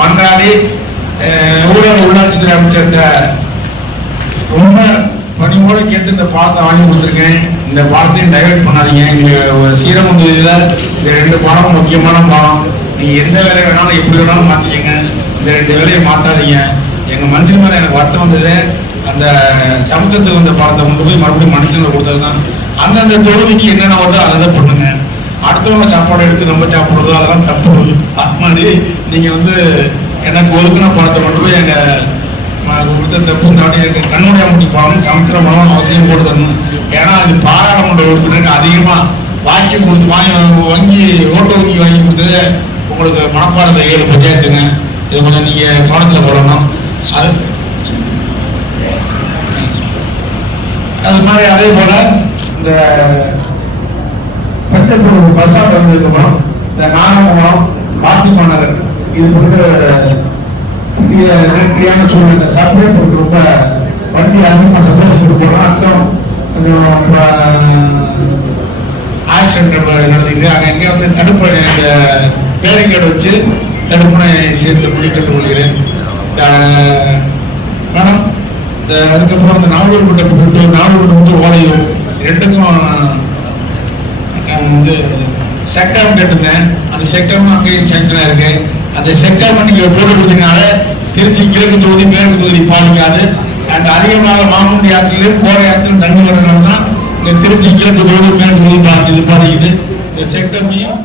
மன்றாடி ஊரக உள்ளாட்சித்துறை அமைச்சர்கிட்ட ரொம்ப பணியோடு கேட்டு இந்த பாலத்தை வாங்கி கொடுத்துருக்கேன். இந்த பாலத்தையும் டைவெர்ட் பண்ணாதீங்க. இங்கே ஸ்ரீரங்கம் தொகுதியில் இந்த 2 பாலம் முக்கியமான பாலம். நீங்கள் எந்த வேலை வேணாலும் எப்படி வேணாலும் மாற்றிக்கங்க. இந்த 2 வேலையை மாற்றாதீங்க. எங்கள் மந்திரி மேலே எனக்கு வருத்தம் வந்தது. அந்த சமுத்திரத்துக்கு வந்த பாலத்தை கொண்டு போய் மறுபடியும் மனுஷங்களை கொடுத்தது தான். அந்தந்த தொகுதிக்கு என்னென்ன வருதோ அதை தான் பண்ணுங்க. அடுத்தவங்க சாப்பாடு எடுத்து நம்ம சாப்பிட்றதோ அதெல்லாம் தப்பு. அது மாதிரி நீங்கள் எனக்கு ஒதுக்குன பணத்தை கொண்டு போய் எங்கள் கொடுத்த தப்பு தாண்டி எனக்கு கண்ணுடைய முட்டி பாலம் சமுத்திர பாலம் அவசியம் போட்டு தரணும். ஏன்னா அது பாராளுமன்ற உறுப்பினருக்கு அதிகமாக வாங்கி கொடுத்து வாங்கி ஓட்டு வங்கி வாங்கி கொடுத்தது உங்களுக்கு மனப்பாடத்தை 7 பஞ்சாயத்துங்க. இது கொஞ்சம் நீங்கள் கவனத்தில் போடணும். அது மாதிரி அதே போல இந்த பச்சைப்பூர் பஸ் ஸ்டாண்ட் வந்ததுக்கப்புறம் இந்த நாகமங்கலம் பாத்திமா நகர் இது நெருக்கடியான சூழ்நிலை. சப்ளை பொறுத்து ரொம்ப வண்டி அதிகமாக சப்ளை கொடுக்கணும். அப்புறம் ஆக்சிடென்ட் நடந்துட்டு அங்கே எங்கே தடுப்பணை இந்த பேரிங்கேடு வச்சு தடுப்பணை சேர்த்து முடிக்கட்டு கொள்கிறேன். மேடம் அதுக்கப்புறம் இந்த நாவலூர் ஓடையும் 2க்கும் செக்டாம் கேட்டிருந்தேன். அந்த செக்டாம் அங்கேயும் சேங்ஷனாக இருக்கு. அந்த செக்டாம் நீங்கள் போட்டு கொடுத்தீங்கனால திருச்சி கிழக்கு தொகுதி மேற்கு தொகுதி பாதிக்காது. அண்ட் அதிகமாக மாமுண்டி ஆற்றிலையும் கோடை ஆற்றிலும் தண்ணி வர்றதுனால தான் இந்த திருச்சி கிழக்கு தொகுதி மேற்கு தொகுதி பாதிக்குது. இந்த செக்டாமையும்